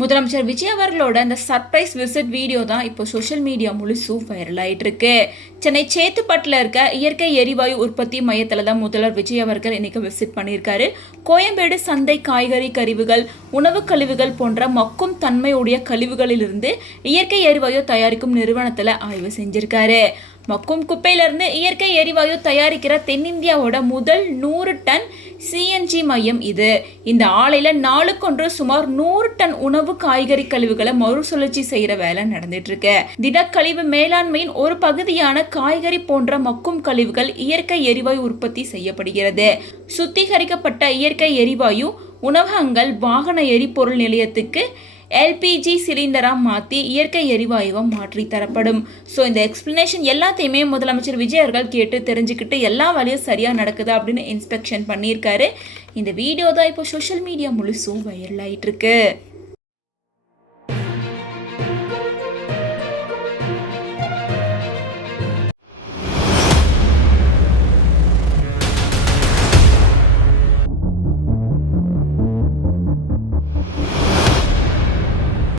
முதலமைச்சர் விஜய் அவர்களோட அந்த சர்ப்ரைஸ் விசிட் வீடியோ தான் இப்போ சோஷியல் மீடியா முழுசும் வைரல் ஆயிட்டு இருக்கு. சென்னை சேத்துப்பட்டில் இருக்க இயற்கை எரிவாயு உற்பத்தி மையத்தில் தான் முதல்வர் விஜய் அவர்கள் இன்னைக்கு விசிட் பண்ணியிருக்காரு. கோயம்பேடு சந்தை காய்கறி கழிவுகள், உணவு கழிவுகள் போன்ற மக்கும் தன்மையுடைய கழிவுகளிலிருந்து இயற்கை எரிவாயு தயாரிக்கும் நிறுவனத்தில் ஆய்வு செஞ்சிருக்காரு. மக்கும் குப்பையிலிருந்து இயற்கை எரிவாயு தயாரிக்கிற தென்னிந்தியாவோட முதல் 100 டன் சிஎன்ஜி மையம் இது. இந்த ஆலையில நாளுக்கொன்று சுமார் 100 டன் உணவு காய்கறி கழிவுகளை மறுசுழற்சி செய்யற வேலை நடந்துட்டு இருக்கு. திடக்கழிவு மேலாண்மையின் ஒரு பகுதியான காய்கறி போன்ற மக்கும் கழிவுகள் இயற்கை எரிவாயு உற்பத்தி செய்யப்படுகிறது. சுத்திகரிக்கப்பட்ட இயற்கை எரிவாயு உணவகங்கள், வாகன எரிபொருள் நிலையத்துக்கு எல்பிஜி சிலிண்டராக மாற்றி இயற்கை எரிவாயுவை மாற்றி தரப்படும். ஸோ இந்த எக்ஸ்பிளனேஷன் எல்லாத்தையுமே முதலமைச்சர் விஜய் அவர்கள் கேட்டு தெரிஞ்சுக்கிட்டு எல்லா வேலையும் சரியாக நடக்குதா அப்படின்னு இன்ஸ்பெக்ஷன் பண்ணியிருக்காரு. இந்த வீடியோ தான் இப்போ சோஷியல் மீடியா முழுசும் வைரல் ஆகிட்டு இருக்கு.